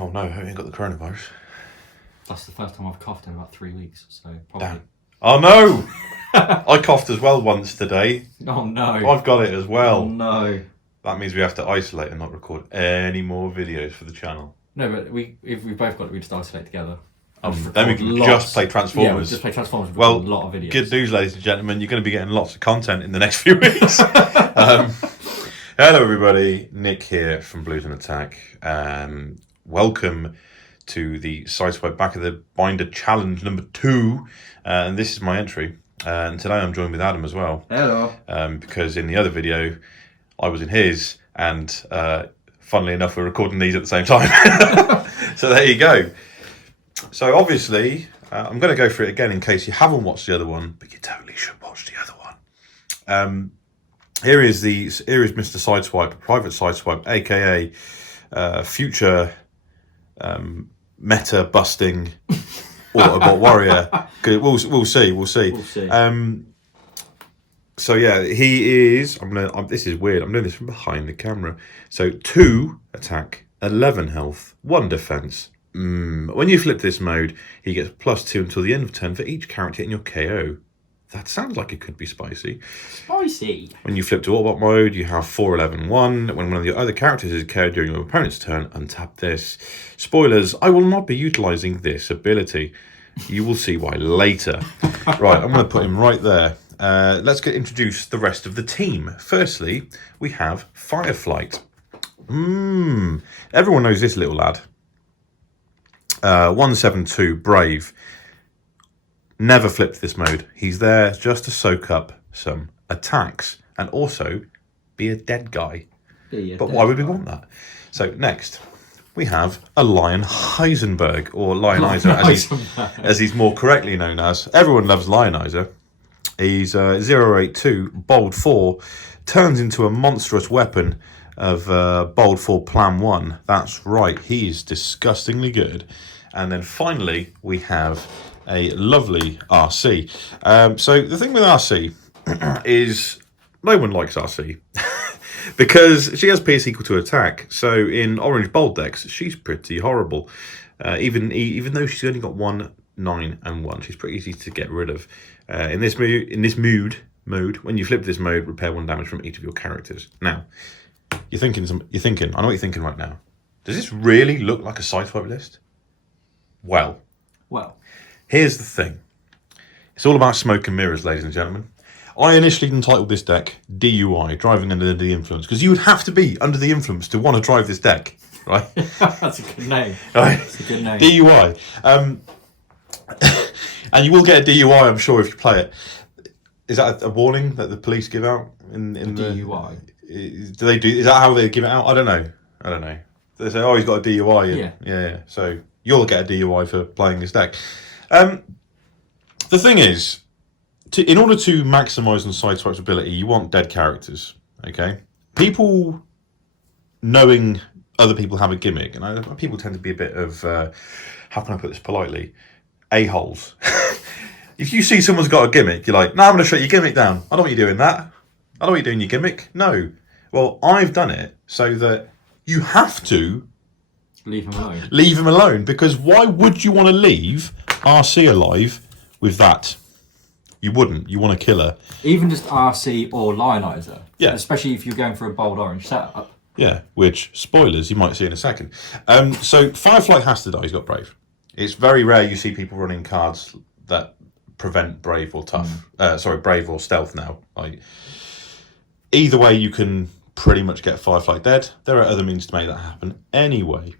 Oh no, I haven't got the coronavirus. That's the first time I've coughed in about 3 weeks, so probably. Damn. Oh no! I coughed as well once today. Oh no. I've got it as well. Oh no. That means we have to isolate and not record any more videos for the channel. No, but if we both got it, we just isolate together. Then we can just play Transformers. Yeah, we'll just play Transformers. Well, a lot of videos. Good news, ladies and gentlemen, you're going to be getting lots of content in the next few weeks. Hello, everybody. Nick here from Blues and Attack. Welcome to the Sideswipe Back of the Binder Challenge number 2. And this is my entry. And today I'm joined with Adam as well. Hello. Because in the other video, I was in his, and funnily enough, we're recording these at the same time. So there you go. So obviously, I'm going to go through it again in case you haven't watched the other one, but you totally should watch the other one. Here is Mr. Sideswipe, Private Sideswipe, aka future meta busting Autobot warrior. We'll see. So yeah, he is. This is weird. I'm doing this from behind the camera. So 2 attack, 11 health, 1 defense. When you flip this mode, he gets +2 until the end of turn for each character in your KO. That sounds like it could be spicy. Spicy. When you flip to Autobot mode, you have 4, 11, 1. When one of your other characters is KO'd during your opponent's turn, untap this. Spoilers, I will not be utilising this ability. You will see why later. Right, I'm going to put him right there. Let's introduce the rest of the team. Firstly, we have Fireflight. Everyone knows this little lad. 172, brave. Never flipped this mode. He's there just to soak up some attacks and also be a dead guy. But why would we want that? So next, we have a Lion Heisenberg, or Lionizer, as he's more correctly known as. Everyone loves Lionizer. He's 082, bold 4, turns into a monstrous weapon of bold 4 plan 1. That's right, he's disgustingly good. And then finally, we have a lovely RC. So the thing with RC is no one likes RC because she has PS equal to attack. So in orange bold decks, she's pretty horrible. Even though she's only got 1, 9, and 1, she's pretty easy to get rid of. In this mode, when you flip this mode, repair 1 damage from each of your characters. Now, you're thinking. I know what you're thinking right now. Does this really look like a Sideswipe list? Well, here's the thing. It's all about smoke and mirrors, ladies and gentlemen. I initially entitled this deck DUI, driving under the influence, because you would have to be under the influence to want to drive this deck, right? That's a good name. Right? That's a good name. DUI. And you will get a DUI, I'm sure, if you play it. Is that a warning that the police give out in the DUI? Is that how they give it out? I don't know. They say, oh, he's got a DUI. Yeah. So you'll get a DUI for playing this deck. The thing is, in order to maximise on Sideswipe's ability, you want dead characters. Okay, people knowing other people have a gimmick, and people tend to be a bit of how can I put this politely, a-holes. If you see someone's got a gimmick, you're like, no, I'm going to shut your gimmick down. I don't want you doing that. I don't want you doing your gimmick. No. Well, I've done it so that you have to leave him alone. Leave him alone, because why would you want to leave RC alive with that? You wouldn't. You want to kill her. Even just RC or Lionizer. Yeah. Especially if you're going for a bold orange setup. Yeah, which, spoilers, you might see in a second. So Fireflight has to die. He's got brave. It's very rare you see people running cards that prevent brave or tough. Brave or stealth now. Either way, you can pretty much get Fireflight dead. There are other means to make that happen anyway.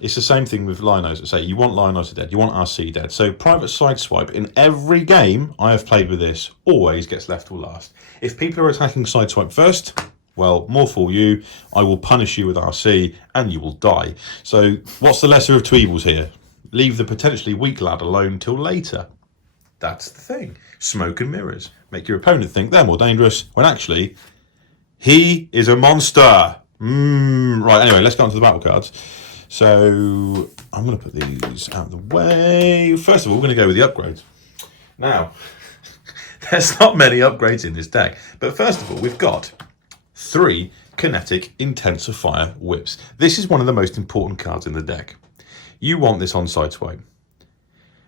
It's the same thing with Lionizer. Say you want Lionizer dead, you want RC dead. So Private Sideswipe in every game I have played with this always gets left till last. If people are attacking Sideswipe first, well, more for you. I will punish you with RC and you will die. So what's the lesser of two evils here? Leave the potentially weak lad alone till later. That's the thing. Smoke and mirrors. Make your opponent think they're more dangerous when actually he is a monster. Right, anyway, let's go on to the battle cards. So I'm going to put these out of the way. First of all, we're going to go with the upgrades. Now, there's not many upgrades in this deck. But first of all, we've got 3 Kinetic Intensifier Whips. This is one of the most important cards in the deck. You want this on Sideswipe.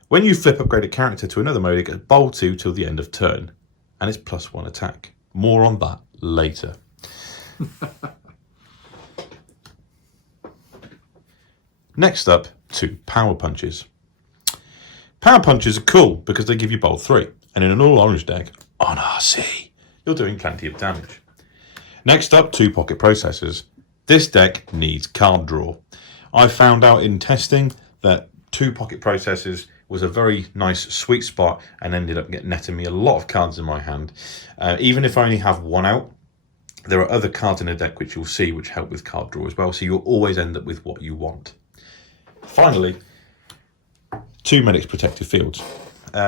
When you flip upgraded character to another mode, it gets bold 2 till the end of turn, and it's +1 attack. More on that later. Next up, 2 power punches. Power punches are cool because they give you bold 3, and in an all orange deck on RC, you're doing plenty of damage. Next up, 2 pocket processors. This deck needs card draw. I found out in testing that 2 pocket processors was a very nice sweet spot and ended up netting me a lot of cards in my hand. Even if I only have 1 out, there are other cards in the deck which you'll see which help with card draw as well, so you'll always end up with what you want. Finally, 2 Medic's Protective Fields.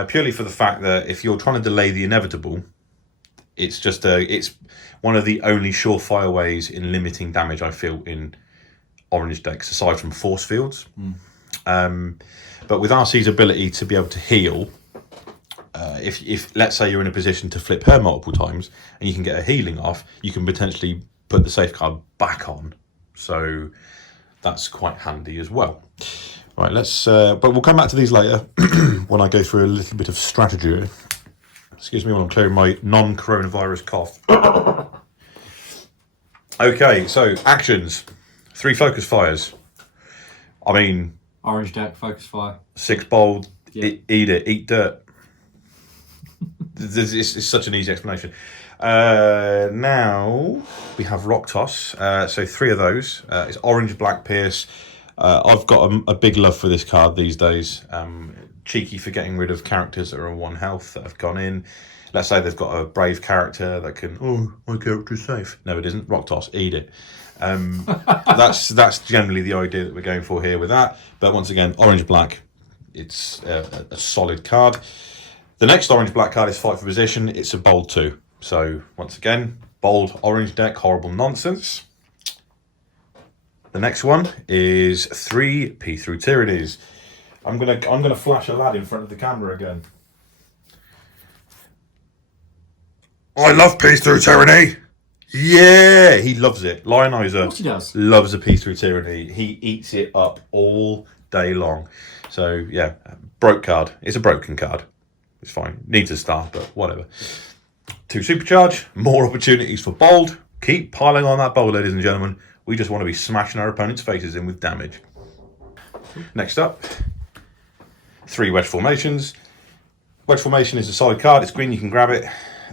Purely for the fact that if you're trying to delay the inevitable, it's one of the only surefire ways in limiting damage I feel in orange decks, aside from force fields. But with RC's ability to be able to heal, if let's say you're in a position to flip her multiple times and you can get a healing off, you can potentially put the safeguard back on. So that's quite handy as well. Right, but we'll come back to these later when I go through a little bit of strategy. Excuse me while I'm clearing my non-coronavirus cough. Okay, so actions. 3 focus fires. I mean... Orange deck, focus fire. 6 bold, Yeah. eat dirt. It's such an easy explanation. Now, we have Rock Toss. So 3 of those. It's orange, black, Pierce. I've got a big love for this card these days. Cheeky for getting rid of characters that are on 1 health that have gone in. Let's say they've got a brave character that can, my character's safe. No, it isn't. Rock Toss, eat it. That's generally the idea that we're going for here with that. But once again, orange black, it's a solid card. The next orange black card is Fight for Position. It's a bold 2. So once again, bold orange deck, horrible nonsense. The next one is 3 P through Tyrannies. I'm gonna flash a lad in front of the camera again. I love P through Tyranny. Yeah, he loves it. Lionizer, Of course he does. Loves a P through Tyranny. He eats it up all day long. So yeah, broke card. It's a broken card. It's fine. Needs a star, but whatever. 2 supercharge. More opportunities for bold. Keep piling on that bold, ladies and gentlemen. We just want to be smashing our opponents' faces in with damage. Next up, 3 wedge formations. Wedge formation is a solid card. It's green. You can grab it.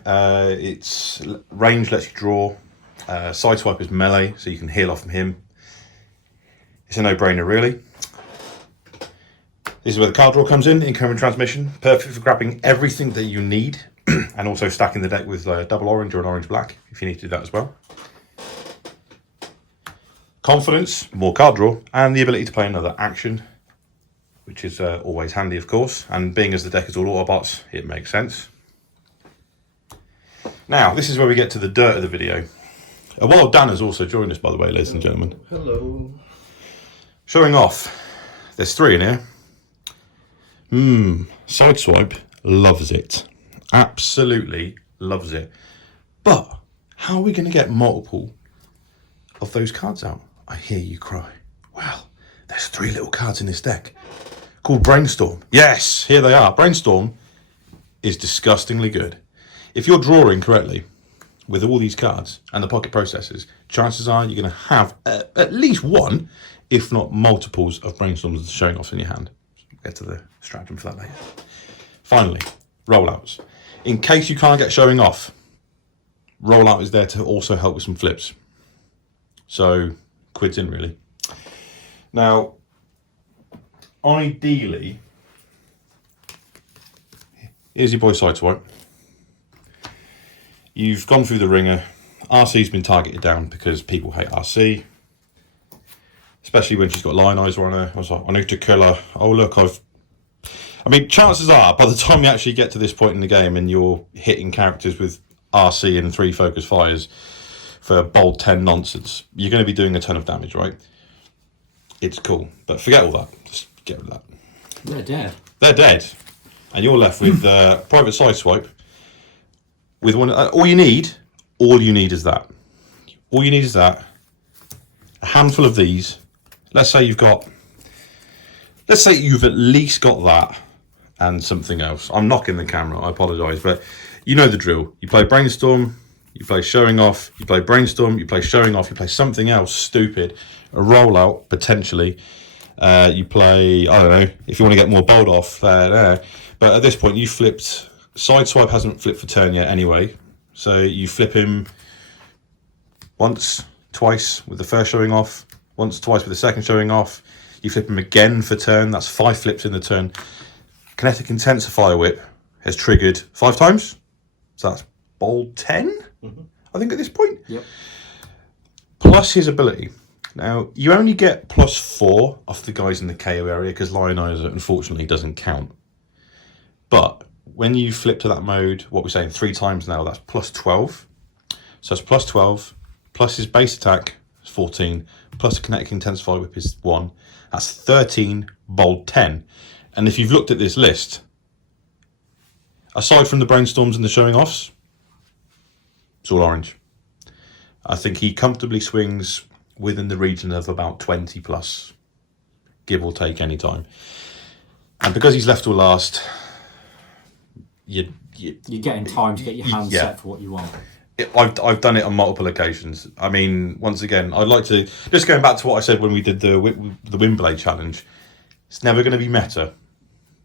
Its range lets you draw. Sideswipe is melee, so you can heal off from him. It's a no-brainer, really. This is where the card draw comes in. Incoming transmission. Perfect for grabbing everything that you need, and also stacking the deck with double orange or an orange black if you need to do that as well. Confidence, more card draw, and the ability to play another action, which is always handy, of course. And being as the deck is all Autobots, it makes sense. Now, this is where we get to the dirt of the video. Wild Dan has also joined us, by the way, ladies and gentlemen. Hello. Showing off. There's 3 in here. Sideswipe loves it. Absolutely loves it. But how are we going to get multiple of those cards out? I hear you cry. Well, there's 3 little cards in this deck called Brainstorm. Yes, here they are. Brainstorm is disgustingly good. If you're drawing correctly with all these cards and the pocket processors, chances are you're going to have at least 1, if not multiples, of Brainstorms showing off in your hand. We'll get to the stratagem for that later. Finally, rollouts. In case you can't get showing off, rollout is there to also help with some flips. So, quids in, really. Now, ideally, here's your boy Sideswipe. You've gone through the ringer. RC's been targeted down because people hate RC. Especially when she's got Lionizer on her. I was like, I need to kill her. Oh, look, I mean, chances are, by the time you actually get to this point in the game and you're hitting characters with RC and 3 focus fires for bold 10 nonsense, you're going to be doing a ton of damage, right? It's cool. But forget all that. Just get rid of that. They're dead. They're dead. And you're left with private Sideswipe. With one, all you need is that. All you need is that. A handful of these. Let's say you've got let's say you've at least got that and something else. I'm knocking the camera, I apologise, but you know the drill. You play Brainstorm, you play Showing Off, you play Brainstorm, you play Showing Off, you play something else stupid, a rollout potentially. You play, I don't know, if you want to get more bold off, there. But at this point, you flipped. Sideswipe hasn't flipped for turn yet anyway, so you flip him once, twice with the first Showing Off, once, twice with the second Showing Off. You flip him again for turn. That's 5 flips in the turn. Kinetic Intensifier Whip has triggered 5 times, so that's bold 10. I think at this point. Yep. Plus his ability. Now, you only get +4 off the guys in the KO area because Lionizer, unfortunately, doesn't count. But when you flip to that mode, what we're saying 3 times now, that's +12. So it's +12, plus his base attack is 14, plus the Kinetic Intensifier Whip is 1. That's 13, bold 10. And if you've looked at this list, aside from the Brainstorms and the Showing Offs, it's all orange. I think he comfortably swings within the region of about 20 plus, give or take any time. And because he's left till last, you're getting time to get your hands set for what you want. I've done it on multiple occasions. I mean, once again, I'd like to, just going back to what I said when we did the Windblade challenge, it's never going to be meta.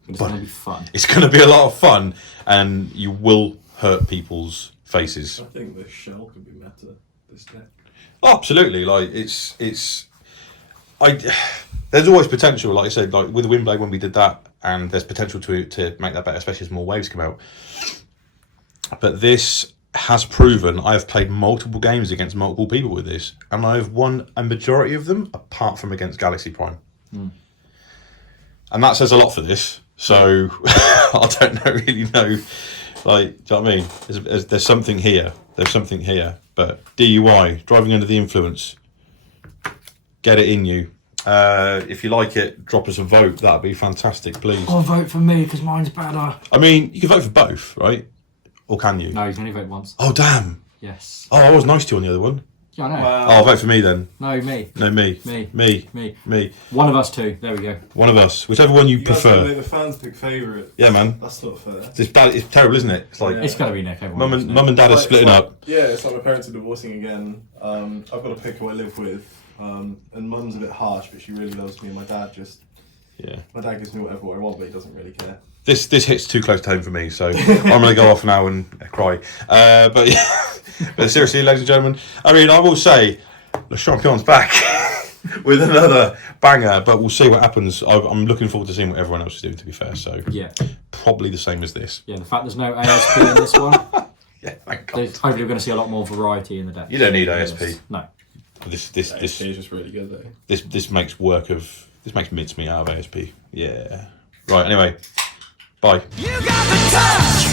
It's going to be fun. It's going to be a lot of fun, and you will hurt people's faces. I think the shell could be meta this deck. Oh, absolutely. Like there's always potential. Like I said, like with the Windblade when we did that, and there's potential to make that better, especially as more waves come out. But this has proven I have played multiple games against multiple people with this, and I've won a majority of them, apart from against Galaxy Prime. And that says a lot for this. So I don't really know. Like, do you know what I mean? There's something here. There's something here. But DUI, driving under the influence, get it in you. If you like it, drop us a vote. That'd be fantastic, please. Oh, vote for me because mine's better. I mean, you can vote for both, right? Or can you? No, you can only vote once. Oh, damn. Yes. Oh, I was nice to you on the other one. Yeah, I know. Oh, vote for me then. No, me. No, me. Me. One of us two. There we go. One of us. Whichever one you guys prefer. make the fans pick favourite. Yeah, man. That's not fair. It's terrible, isn't it? It's like It's got to be Nick. Everyone mum and dad are splitting up. Yeah, it's like my parents are divorcing again. I've got to pick who I live with. And mum's a bit harsh, but she really loves me. And my dad just... Yeah. My dad gives me whatever I want, but he doesn't really care. This hits too close to home for me, so I'm going to go off now and cry. But seriously, ladies and gentlemen, I mean, I will say, Le Champion's back with another banger, but we'll see what happens. I'm looking forward to seeing what everyone else is doing, to be fair. So yeah, probably the same as this. Yeah, the fact there's no ASP in this one. Yeah, thank God. Hopefully we're going to see a lot more variety in the deck. You don't need ASP. No. This ASP is just really good though. This makes mincemeat out of ASP. Yeah. Right. Anyway. Bye. You got the touch.